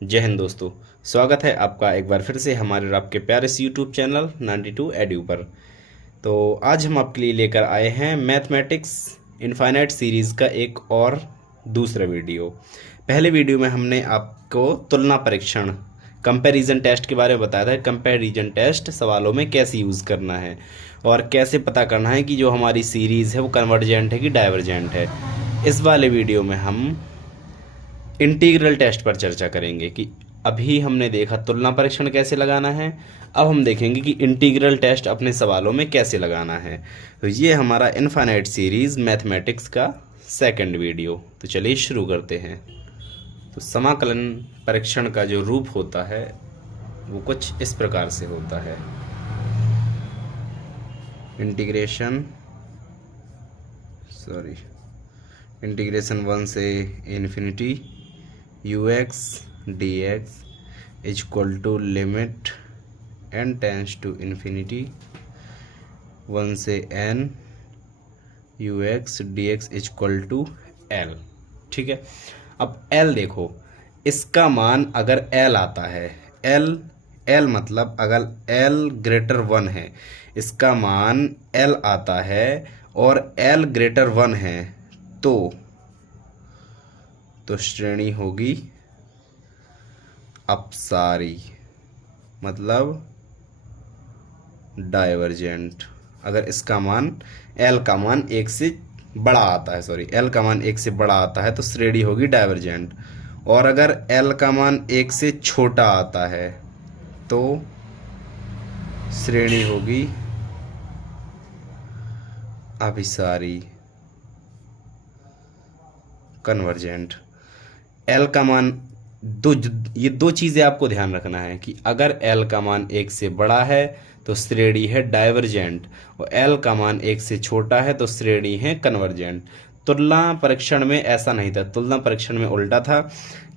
जय हिंद दोस्तों। स्वागत है आपका एक बार फिर से हमारे और आपके प्यारे से यूट्यूब चैनल 92 एड्यू पर। तो आज हम आपके लिए लेकर आए हैं मैथमेटिक्स इनफाइनाइट सीरीज़ का एक और दूसरा वीडियो। पहले वीडियो में हमने आपको तुलना परीक्षण कंपैरिजन टेस्ट के बारे में बताया था। कंपैरिजन टेस्ट सवालों में कैसे यूज़ करना है और कैसे पता करना है कि जो हमारी सीरीज़ है वो कन्वर्जेंट है कि डाइवर्जेंट है। इस वाले वीडियो में हम इंटीग्रल टेस्ट पर चर्चा करेंगे कि अभी हमने देखा तुलना परीक्षण कैसे लगाना है, अब हम देखेंगे कि इंटीग्रल टेस्ट अपने सवालों में कैसे लगाना है। तो ये हमारा इनफाइनाइट सीरीज मैथमेटिक्स का सेकंड वीडियो। तो चलिए शुरू करते हैं। तो समाकलन परीक्षण का जो रूप होता है वो कुछ इस प्रकार से होता है। इंटीग्रेशन 1 से infinity ux dx is equal to limit n tends to infinity 1 से n ux dx is equal to l। ठीक है, अब l देखो, इसका मान अगर l आता है, l मतलब अगर l ग्रेटर 1 है, इसका मान l आता है और l ग्रेटर 1 है तो श्रेणी होगी अपसारी, मतलब डाइवर्जेंट। अगर इसका मान l का मान 1 से बड़ा आता है, l का मान 1 से बड़ा आता है तो श्रेणी होगी डाइवर्जेंट। और अगर l का मान 1 से छोटा आता है तो श्रेणी होगी अभिसारी, कन्वर्जेंट। l का मान ये दो चीज़ें आपको ध्यान रखना है कि अगर l का मान 1 से बड़ा है तो श्रेणी है डाइवर्जेंट और l का मान 1 से छोटा है तो श्रेणी है कन्वर्जेंट। तुलना परीक्षण में ऐसा नहीं था, तुलना परीक्षण में उल्टा था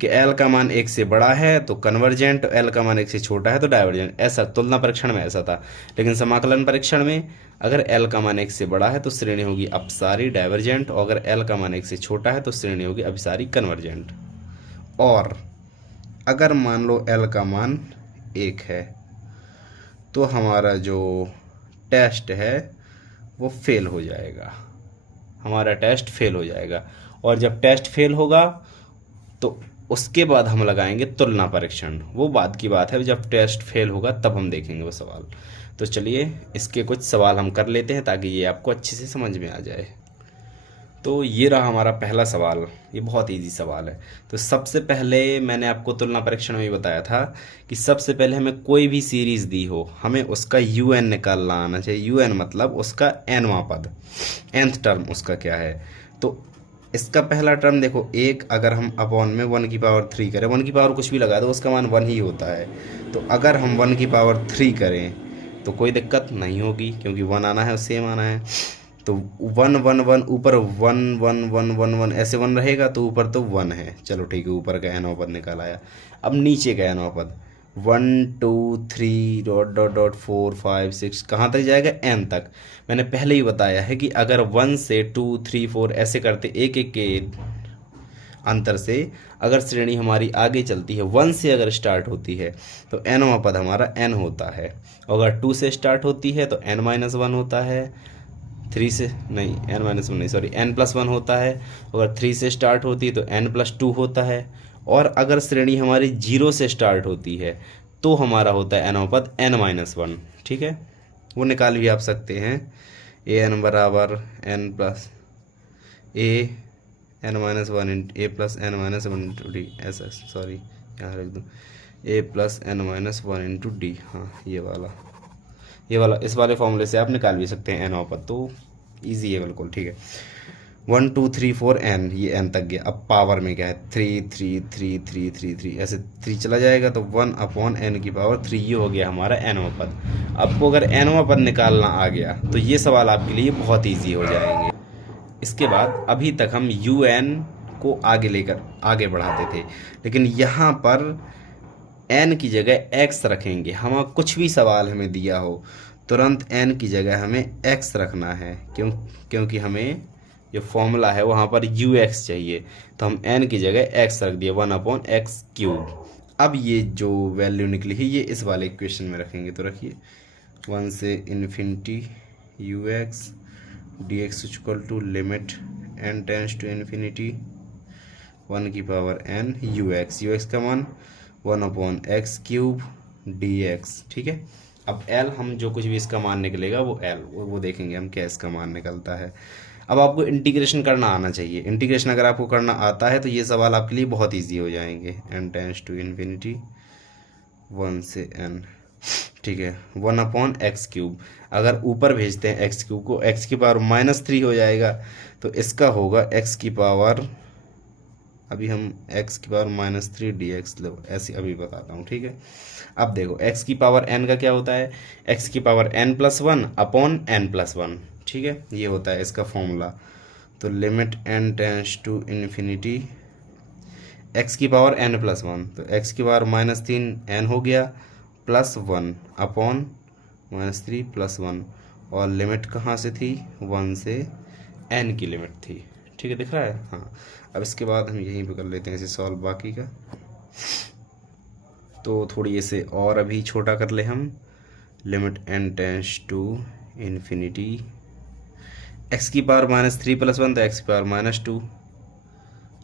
कि l का मान 1 से बड़ा है तो कन्वर्जेंट, l का मान 1 से छोटा है तो डाइवर्जेंट। ऐसा तुलना परीक्षण में ऐसा था। लेकिन समाकलन परीक्षण में अगर l का मान 1 से बड़ा है तो श्रेणी होगी अपसारी, डाइवर्जेंट, और अगर l का मान 1 से छोटा है तो श्रेणी होगी अभिसारी, कन्वर्जेंट। और अगर मान लो l का मान 1 है तो हमारा जो टेस्ट है वो फेल हो जाएगा, हमारा टेस्ट फेल हो जाएगा। और जब टेस्ट फेल होगा तो उसके बाद हम लगाएंगे तुलना परीक्षण, वो बाद की बात है, जब टेस्ट फेल होगा तब हम देखेंगे वो सवाल। तो चलिए इसके कुछ सवाल हम कर लेते हैं ताकि ये आपको अच्छे से समझ में आ जाए। तो ये रहा हमारा पहला सवाल, ये बहुत इजी सवाल है। तो सबसे पहले मैंने आपको तुलना परीक्षण में बताया था कि सबसे पहले हमें कोई भी सीरीज़ दी हो, हमें उसका un निकालना आना चाहिए। un मतलब उसका nवां पद, nth टर्म उसका क्या है। तो इसका पहला टर्म देखो, एक अगर हम अपॉन में 1 की पावर 3 करें, 1 की पावर कुछ भी लगा दो उसका मान 1 ही होता है। तो अगर हम 1 की पावर 3 करें तो कोई दिक्कत नहीं होगी क्योंकि 1 आना है और सेम आना है। तो 1 1 1 ऊपर 1 1 1 1 1 ऐसे 1 रहेगा तो ऊपर तो 1 है। चलो ठीक है, ऊपर का nवां पद निकाल आया। अब नीचे का nवां पद 1 2 3 डॉट डॉट डॉट 4 5 6 कहाँ तक जाएगा, n तक। मैंने पहले ही बताया है कि अगर 1 से 2 3 4 ऐसे करते एक एक के अंतर से अगर श्रेणी हमारी आगे चलती है, 1 से अगर स्टार्ट होती है तो nवां पद हमारा n होता है। और अगर 2 से स्टार्ट होती है तो n-1 होता है, 3 से नहीं, n-1 नहीं सॉरी n+1 होता है। अगर 3 से स्टार्ट होती है तो n+2 होता है। और अगर श्रेणी हमारी 0 से स्टार्ट होती है तो हमारा होता है nवां पद n-1। ठीक है, वो निकाल भी आप सकते हैं। an बराबर n plus a n-1 a plus n-1 into D, ऐसा सॉरी यहाँ रख दूँ, a plus n-1 into D. हाँ ये वाला इस वाले फॉर्मूले से आप निकाल भी सकते हैं nवां पद, तो इजी है बिल्कुल। ठीक है, 1 2 3 4 n, ये n तक गया। अब पावर में क्या है, 3 3 3 3 3 3 ऐसे 3 चला जाएगा तो 1 अपॉन n की पावर 3, ये हो गया हमारा nवां पद। आपको अगर nवां पद निकालना आ गया तो ये सवाल आपके लिए बहुत ईजी हो जाएंगे। इसके बाद अभी तक हम un को आगे बढ़ाते थे, लेकिन यहाँ पर n की जगह x रखेंगे। हम कुछ भी सवाल हमें दिया हो तुरंत n की जगह हमें x रखना है, क्योंकि हमें जो फॉर्मूला है वहाँ पर ux चाहिए, तो हम n की जगह x रख दिए, 1/x³। अब ये जो वैल्यू निकली है ये इस वाले इक्वेशन में रखेंगे, तो रखिए 1 से infinity u x d x equal to limit n tends to infinity 1 की पावर n यू एक्स का मान 1/x³ dx, ठीक है। अब l हम जो कुछ भी इसका मान निकलेगा वो l वो देखेंगे हम क्या इसका मान निकलता है। अब आपको इंटीग्रेशन करना आना चाहिए। इंटीग्रेशन अगर आपको करना आता है तो ये सवाल आपके लिए बहुत इजी हो जाएंगे। n टेंस टू इन्फिनिटी 1 से n, ठीक है, 1/x³। अगर ऊपर भेजते हैं x³ को, x की पावर -3 हो जाएगा, तो इसका होगा x की पावर, अभी हम x की पावर -3 dx लो, ऐसे अभी बताता हूँ, ठीक है। अब देखो x की पावर n का क्या होता है, x की पावर n+1/n+1, ठीक है, ये होता है इसका फॉर्मूला। तो limit n tends to infinity x की पावर n+1, तो x की पावर -3 n हो गया +1/-3 +1, और लिमिट कहाँ से थी, 1 से n की लिमिट थी, ठीक है, दिख रहा है। हाँ, अब इसके बाद हम यहीं पे कर लेते हैं इसे सॉल्व बाकी का। तो थोड़ी इसे और अभी छोटा कर ले हम, limit n tends to infinity x की पावर -3 + 1, तो x की पावर -2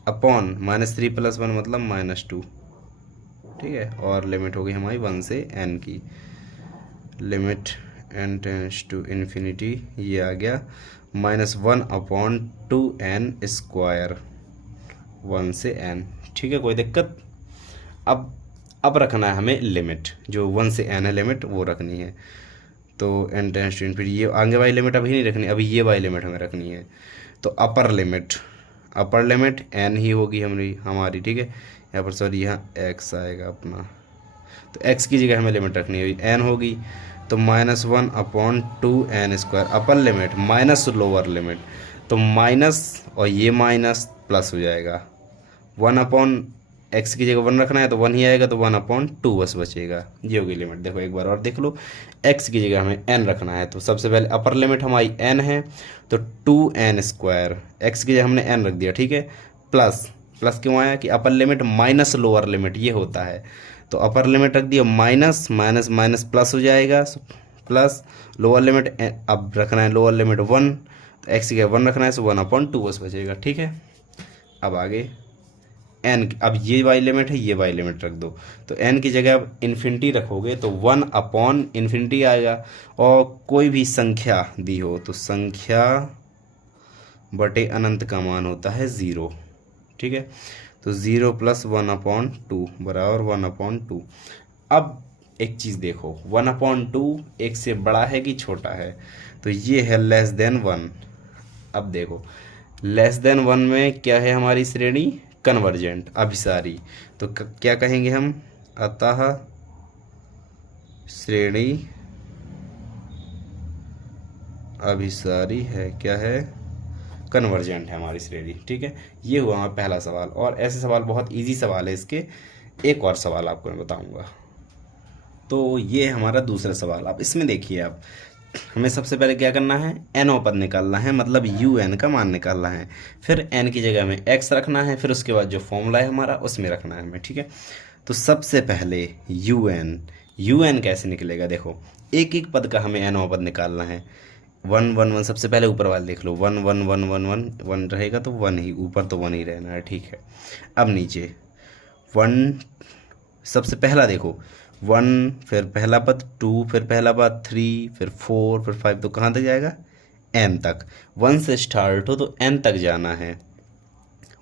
अपॉन -3 + 1 मतलब -2, ठीक है, और लिमिट हो गई हमारी 1 से n की। Limit n tends to infinity ये आ गया -1/2n², 1 से n, ठीक है, कोई दिक्कत। अब रखना है हमें लिमिट, जो 1 से n है लिमिट वो रखनी है। तो n टेंस टू इन्फिनिटी, ये आगे वाली लिमिट अभी नहीं रखनी, अभी ये वाली लिमिट हमें रखनी है। तो अपर लिमिट n ही होगी हमारी, ठीक है। यहाँ पर सॉरी यहाँ x आएगा अपना, तो x की जगह हमें लिमिट रखनी है, n होगी, तो -1/2n² अपर लिमिट माइनस लोअर लिमिट, तो माइनस और ये माइनस प्लस हो जाएगा। 1/x की जगह 1 रखना है तो 1 ही आएगा, तो 1/2 बस बचेगा, ये होगी लिमिट। देखो एक बार और देख लो, x की जगह हमें n रखना है, तो सबसे पहले अपर लिमिट हमारी n है, तो 2n², x की जगह हमने n रख दिया, ठीक है, प्लस क्यों आया कि अपर लिमिट माइनस लोअर लिमिट ये होता है, तो अपर लिमिट रख दिया, माइनस माइनस माइनस प्लस हो जाएगा, प्लस लोअर लिमिट, अब रखना है लोअर लिमिट 1, तो x की जगह 1 रखना है, सो 1/2 बस बचेगा, ठीक है। अब आगे n, अब ये वाई लिमिट है, ये वाई लिमिट रख दो, तो n की जगह अब इन्फिनिटी रखोगे तो 1/∞ आएगा, और कोई भी संख्या दी हो तो संख्या बटे अनंत का मान होता है 0, ठीक है। तो 0 + 1/2 बराबर 1/2। अब एक चीज़ देखो, 1/2 एक से बड़ा है कि छोटा है, तो ये है <1। अब देखो <1 में क्या है हमारी श्रेणी, कन्वर्जेंट अभिसारी, तो क्या कहेंगे हम, अतः श्रेणी अभिसारी है, क्या है, कन्वर्जेंट है हमारी श्रेणी, ठीक है। ये हुआ हमारा पहला सवाल, और ऐसे सवाल बहुत इजी सवाल है इसके, एक और सवाल आपको मैं बताऊंगा। तो ये हमारा दूसरा सवाल। अब इसमें देखिए, आप हमें सबसे पहले क्या करना है, nवां पद निकालना है, मतलब un का मान निकालना है, फिर n की जगह में x रखना है, फिर उसके बाद जो फॉर्मूला है हमारा उसमें रखना है हमें, ठीक है। तो सबसे पहले un कैसे निकलेगा, देखो एक एक पद का हमें nवां पद निकालना है। 1 1 1, सबसे पहले ऊपर वाले देख लो, 1 1 1 1 1 1 रहेगा तो 1 ही, ऊपर तो 1 ही रहना है, ठीक है। अब नीचे 1, सबसे पहला देखो 1, फिर पहला पद 2, फिर पहला पद 3, फिर 4, फिर 5, तो कहाँ तक जाएगा, n तक। 1 से स्टार्ट हो तो n तक जाना है,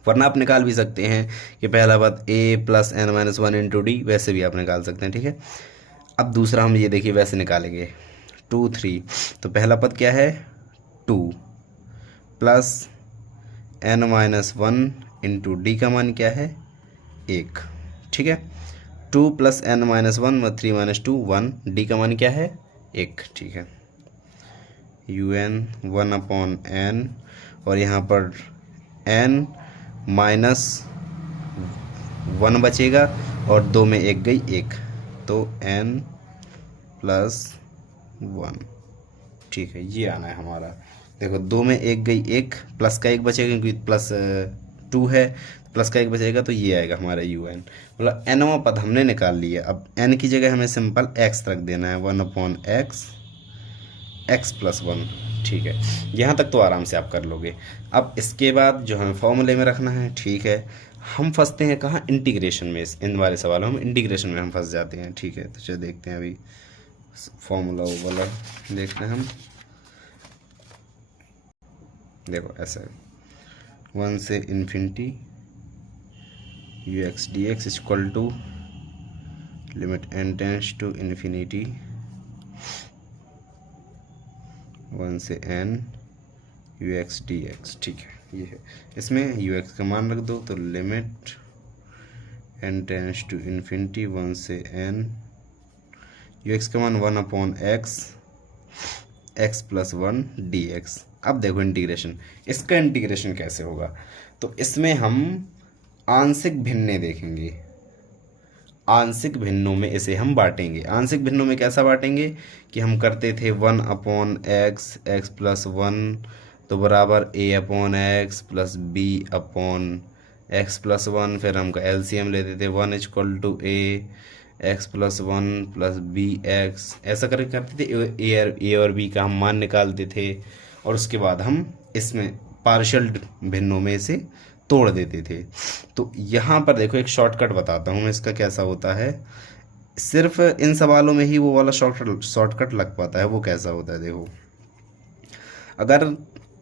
वरना आप निकाल भी सकते हैं कि पहला पद a + n - 1 × d, वैसे भी आप निकाल सकते हैं, ठीक है। अब दूसरा हम ये देखिए वैसे निकालेंगे, 2 3, तो पहला पद क्या है 2 + n - 1 × d का मान क्या है 1, ठीक है। 2 + n - 1 3 - 2 1, d का मान क्या है 1, ठीक है। un 1/n, और यहाँ पर n -1 बचेगा, और 2 में 1 गई 1, तो n + 1, ठीक है, ये आना है हमारा। देखो 2 में 1 गई 1, प्लस का 1 बचेगा क्योंकि +2 है, प्लस का 1 बचेगा तो ये आएगा हमारा यू एन, मतलब एनवां पद हमने निकाल लिया। अब एन की जगह हमें सिंपल एक्स रख देना है, 1/x एक्स प्लस 1। ठीक है, यहाँ तक तो आराम से आप कर लोगे। अब इसके बाद जो हमें फॉर्मूले में रखना है, ठीक है, हम फंसते हैं कहाँ, इंटीग्रेशन में। इन वाले सवालों में इंटीग्रेशन में हम फंस जाते हैं। ठीक है, तो चलिए देखते हैं अभी फॉर्मूला वो वाला देखते हैं हम। देखो ऐसा है, 1 से infinity u x d x equal to limit n tends to infinity 1 से n u x d x. ठीक है, ये है। इसमें यू एक्स का मान रख दो, तो limit n tends to infinity 1 से n यू एक्स का मान 1/x x plus 1 D x. अब देखो इंटीग्रेशन, इसका इंटीग्रेशन कैसे होगा, तो इसमें हम आंशिक भिन्ने देखेंगे। आंशिक भिन्नों में इसे हम बांटेंगे। आंशिक भिन्नों में कैसा बांटेंगे कि हम करते थे 1/x x प्लस 1 तो बराबर a/x प्लस b/x प्लस 1, फिर हम एलसीएम लेते थे 1 equal to a x plus 1 plus b x, ऐसा करके करते थे। ए और बी का हम मान निकालते थे और उसके बाद हम इसमें पार्शियल भिन्नों में से तोड़ देते थे। तो यहाँ पर देखो एक शॉर्टकट बताता हूँ मैं इसका कैसा होता है। सिर्फ इन सवालों में ही वो वाला शॉर्टकट लग पाता है। वो कैसा होता है, देखो अगर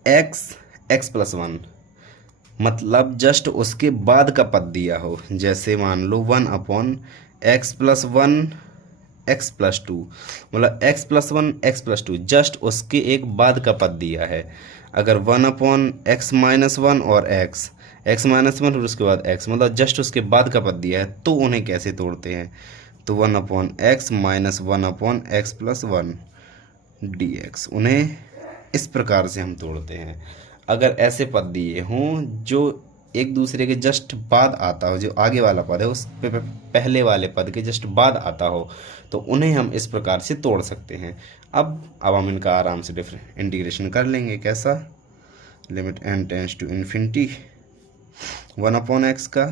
x प्लस 1 मतलब जस्ट उसके बाद का पद दिया हो, जैसे मान लो 1/x प्लस 1 x प्लस 2, मतलब x plus 1 x plus 2 just उसके एक बाद का पद दिया है। अगर 1/x माइनस 1 और x माइनस 1 और उसके बाद x, मतलब जस्ट उसके बाद का पद दिया है, तो उन्हें कैसे तोड़ते हैं, तो 1/x minus 1/x plus 1 dx, उन्हें इस प्रकार से हम तोड़ते हैं। अगर ऐसे पद दिए हों जो एक दूसरे के जस्ट बाद आता हो, जो आगे वाला पद है उस पहले वाले पद के जस्ट बाद आता हो, तो उन्हें हम इस प्रकार से तोड़ सकते हैं। अब हम इनका आराम से इंटीग्रेशन कर लेंगे। कैसा, limit n tends to infinity 1/x का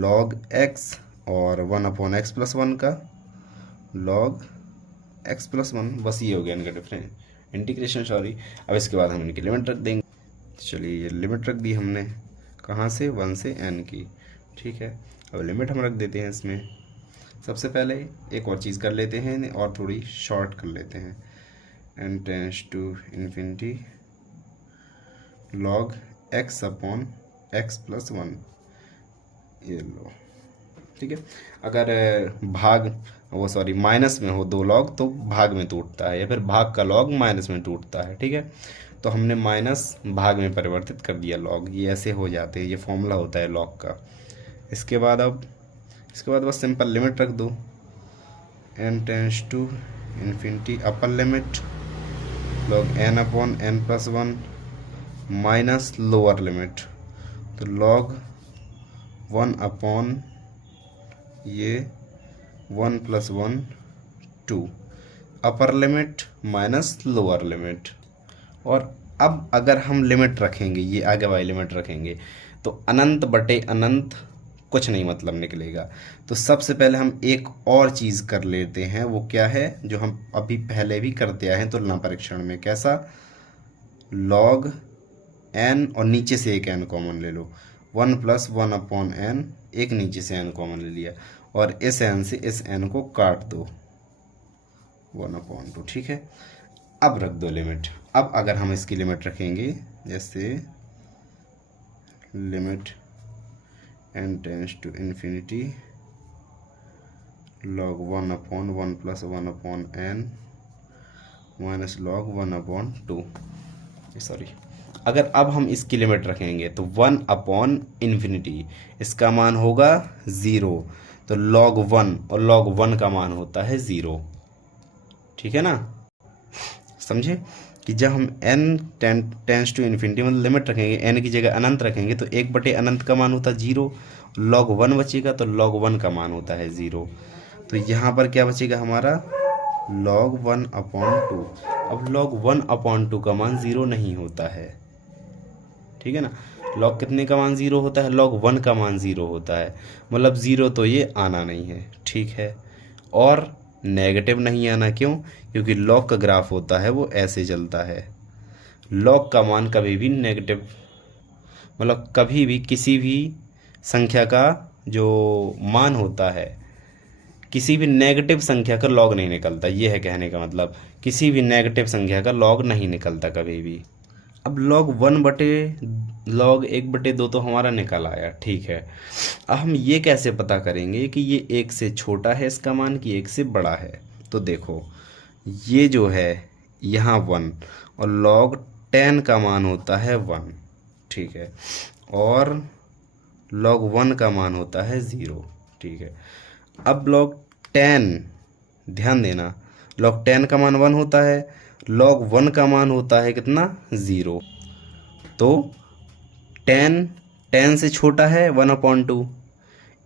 log x और 1/x प्लस 1 का log x प्लस 1, बस ये हो गया इनका इंटीग्रेशन, सॉरी। अब इसके बाद हम इनकी लिमिट रख देंगे। चलिए ये लिमिट रख दी हमने, कहाँ से, 1 से n की। ठीक है, अब लिमिट हम रख देते हैं इसमें। सबसे पहले एक और चीज़ कर लेते हैं और थोड़ी शॉर्ट कर लेते हैं, n tends to infinity log x/x plus 1, ये लो। ठीक है, अगर भाग वो सॉरी माइनस में हो 2 लॉग तो भाग में टूटता है, या फिर भाग का लॉग माइनस में टूटता है। ठीक है, तो हमने माइनस भाग में परिवर्तित कर दिया लॉग, ये ऐसे हो जाते हैं, ये फॉर्मूला होता है लॉग का। इसके बाद बस सिंपल लिमिट रख दो, n tends to infinity upper limit log n/n plus 1 minus lower limit, तो log 1/, ये 1 plus 1 2, upper limit minus lower limit. और अब अगर हम लिमिट रखेंगे, ये आगे वाली लिमिट रखेंगे, तो अनंत बटे अनंत कुछ नहीं मतलब निकलेगा। तो सबसे पहले हम एक और चीज़ कर लेते हैं, वो क्या है, जो हम अभी पहले भी करते आए हैं तुलना परीक्षण में। कैसा, log n और नीचे से एक n कॉमन ले लो, 1 प्लस 1/n, एक नीचे से n कॉमन ले लिया, और इस n से इस n को काट दो 1/2। ठीक है, अब रख दो लिमिट। अब अगर हम इसकी लिमिट रखेंगे, जैसे limit n tends to infinity log 1/1 plus 1/n minus log 1/2, sorry, अगर अब हम इसकी लिमिट रखेंगे तो 1/, इसका मान होगा 0, तो log 1, और log 1 का मान होता है 0। ठीक है ना, समझे कि जब हम n टेंस टू इन्फिनिटी मतलब लिमिट रखेंगे, n की जगह अनंत रखेंगे, तो 1/अनंत का मान होता है 0, log 1 बचेगा तो log 1 का मान होता है 0। तो यहाँ पर क्या बचेगा हमारा, log 1/2। अब log 1/2 का मान 0 नहीं होता है। ठीक है ना, लॉग कितने का मान ज़ीरो होता है? लॉग 1 का मान ज़ीरो होता है, मतलब ज़ीरो तो ये आना नहीं है, ठीक है। और नेगेटिव नहीं आना, क्यों? क्योंकि लॉग का ग्राफ होता है वो ऐसे चलता है। लॉग का मान कभी भी नेगेटिव, मतलब कभी भी किसी भी संख्या का जो मान होता है, किसी भी नेगेटिव संख्या का लॉग नहीं निकलता, ये है कहने का मतलब। किसी भी नेगेटिव संख्या का लॉग नहीं निकलता कभी भी। अब लॉग 1/2 तो हमारा निकल आया, ठीक है। अब हम ये कैसे पता करेंगे कि ये 1 से छोटा है इसका मान कि 1 से बड़ा है? तो देखो, ये जो है यहाँ 1, और log 10 का मान होता है 1, ठीक है, और log 1 का मान होता है 0, ठीक है। अब log 10, ध्यान देना, log 10 का मान 1 होता है, log 1 का मान होता है कितना? 0। तो 10 से छोटा है 1/2,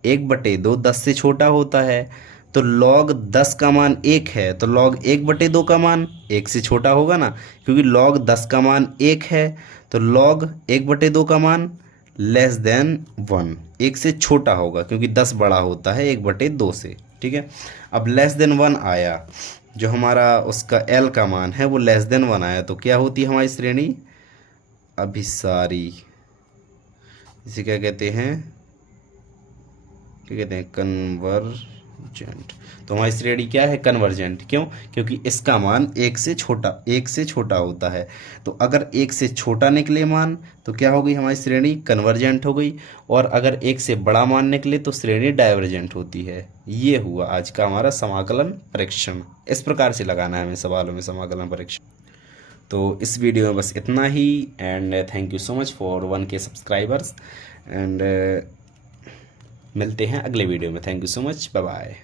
1/2 10 से छोटा होता है, तो log 10 का मान 1 है, तो log 1/2 का मान 1 से छोटा होगा ना, क्योंकि log 10 का मान 1 है, तो log 1/2 का मान लेस देन 1, 1 से छोटा होगा, क्योंकि 10 बड़ा होता है 1/2 से, ठीक है। अब लेस देन 1 आया, जो हमारा उसका L का मान है वो लेस देन 1 आया, तो क्या होती है हमारी श्रेणी? अभिसारी। इसे क्या कहते हैं? कन्वर्जेंट। तो हमारी श्रेणी क्या है? कन्वर्जेंट। क्यों? क्योंकि इसका मान 1 से छोटा होता है। तो अगर 1 से छोटा निकले मान तो क्या हो गई हमारी श्रेणी? कन्वर्जेंट हो गई। और अगर 1 से बड़ा मान निकले तो श्रेणी डाइवर्जेंट होती है। ये हुआ आज का हमारा समाकलन परीक्षण। इस प्रकार से लगाना है हमें सवालों में समाकलन परीक्षण। तो इस वीडियो में बस इतना ही, and thank you so much for 1K subscribers, and मिलते हैं अगले वीडियो में। Thank you so much, bye bye.